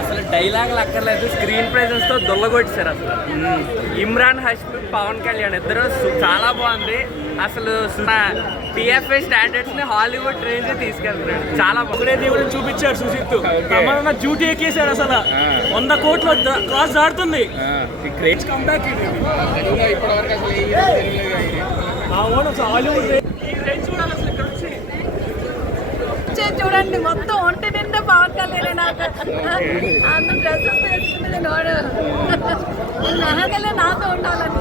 అసలు డైలాగులు అక్కర్లేదు స్క్రీన్ ప్రెజెన్స్తో దొల్లగొట్టారు అసలు ఇమ్రాన్ హష్మి పవన్ కళ్యాణ్ ఇద్దరు చాలా బాగుంది. అసలు టిఎఫ్ఐ స్టాండర్డ్స్ని హాలీవుడ్ రేంజ్ తీసుకెళ్తున్నాడు. చాలా బాగుంది. దేవుడిని చూపించాడు సుజిత్ తమన్నా డ్యూటీ ఎక్కేసాడు అసలు. వంద కోట్లు క్రాస్ దాడుతుంది కంబ్యాక్ అసలు హాలీవుడ్ చూడాలి ఇక్కడ వచ్చే చూడండి మొత్తం అంటే నాకు అన్న డ్రెస్సెస్ వేసుకుంటే నేను నేను ఉండాలని.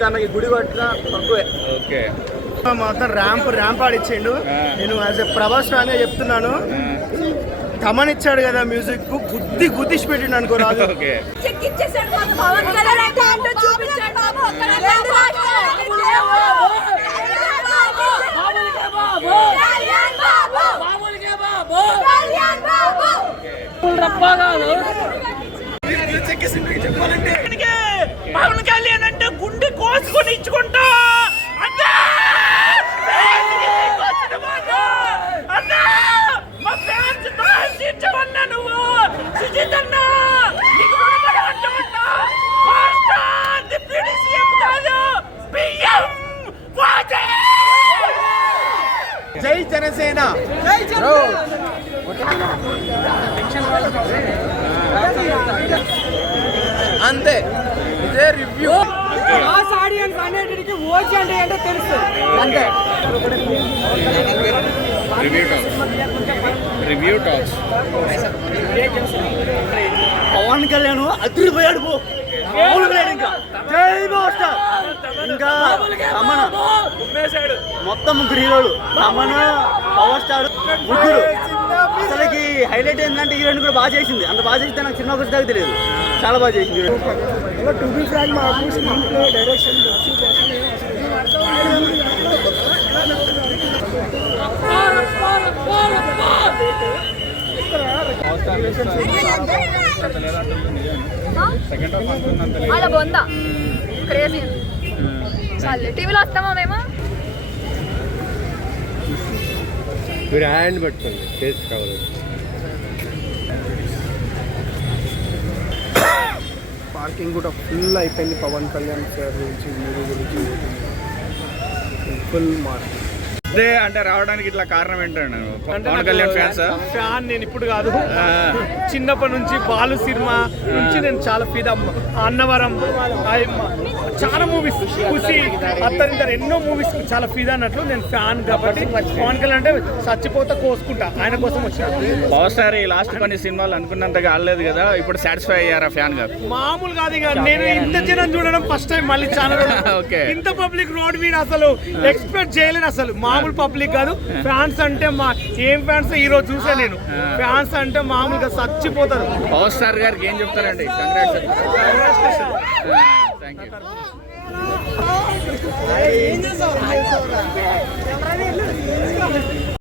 తనకి గుడి పట్టిన తక్కువే ఓకే మొత్తం ర్యాంప్ ర్యాంప్ ఆడిచ్చిండు. నేను యాజ్ ఎ ప్రభాస్ ఫ్యాన్గా చెప్తున్నాను తమనిచ్చాడు కదా మ్యూజిక్ గుద్ది గుద్దిసి పెట్టిండు అనుకో రాజు ఓకే చెక్కిచ్చేసాడు మాకు పవన్ కళ్యాణ్ అంటే ఏంటో చూపించాడు బాబు ఒక్కడ రెండు రాష్ట్రాలకి లేవు. కళ్యాణ్ బాబు! కళ్యాణ్ బాబు! పవన్ కళ్యాణ్ అంటే గుండె కోసుకొని ఇచ్చుకుంటా అన్నా! అన్నా! మా ఫ్యాన్స్ బాగా తీర్చమన్నా నువ్వు సుజిత్ అన్నా నీకు రుణపడి ఉంటామన్నా. పవర్ స్టార్ డిప్యూటీ సీఎం కాదు పిఎం మోదీ! జై జనసేన. అంతే. ఇదే రివ్యూ. మాస్ ఆడియన్స్ అనేటికి ఓజీ అంటే ఏంటో తెలుసు. అంతే. Review talks review talks Pawan Kalyan అదిరిపోయాడు పో. ఇంకా. జై ఇంకా తమన మొత్తం ముగ్గురు హీరోలు. తమన పవర్ స్టార్ ముగ్గురు. అసలుకి హైలైట్ ఏంటంటే హీరోయిన్ కూడా బాగా చేసింది. అంత బాగా చేసింది నాకు సినిమా గురించి దాకా తెలియదు. చాలా బాగా చేసింది టు బి ఫ్రాంక్ మా screen play direction second half అనుకున్నంత లేదు క్రేజీ చాలు టీవీలో వస్తామా మేము? మీరు హ్యాండ్ పెట్టుకోండి ఫేస్ కావాలి. పార్కింగ్ కూడా ఫుల్ అయిపోయింది పవన్ కళ్యాణ్ సార్ గురించి మూవీ గురించి. ఫుల్ మార్కింగ్ అదే అంటే రావడానికి ఇట్లా కారణం ఏంటండి? పవన్ కళ్యాణ్ ఫ్యాన్స్? ఫ్యాన్ నేను ఇప్పుడు కాదు. చిన్నప్పటి నుంచి బాలు సినిమా నుంచి నేను చాలా ఫీదా. అన్నవరం చాలా మూవీస్ చూసి అత్తరిద్దరు ఎన్నో మూవీస్ చాలా ఫీదా అన్నట్లు నేను ఫ్యాన్ కాబట్టి పవన్ కళ్యాణ్ అంటే చచ్చిపోతా కోసుకుంటా. ఆయన కోసం వచ్చాను. పవర్ స్టార్ లాస్ట్ కొన్ని సినిమాలు అనుకున్నంతగా ఆడలేదు కదా ఇప్పుడు సాటిస్ఫై అయ్యారా ఫ్యాన్గా మామూలు కాదు ఇక. నేను ఇంత జనం చూడడం ఫస్ట్ టైం మళ్ళీ ఓకే. ఇంత పబ్లిక్ రోడ్ మీద అసలు ఎక్స్పెక్ట్ చేయలేను అసలు. మామూలు పబ్లిక్ కాదు. ఫ్యాన్స్ అంటే మా ఏం ఫ్యాన్స్ ఈ రోజు చూసా నేను. ఫ్యాన్స్ అంటే మామూలుగా చచ్చిపోతారు. పవర్ స్టార్ గారికి ఏం చెప్తారండి? Thank you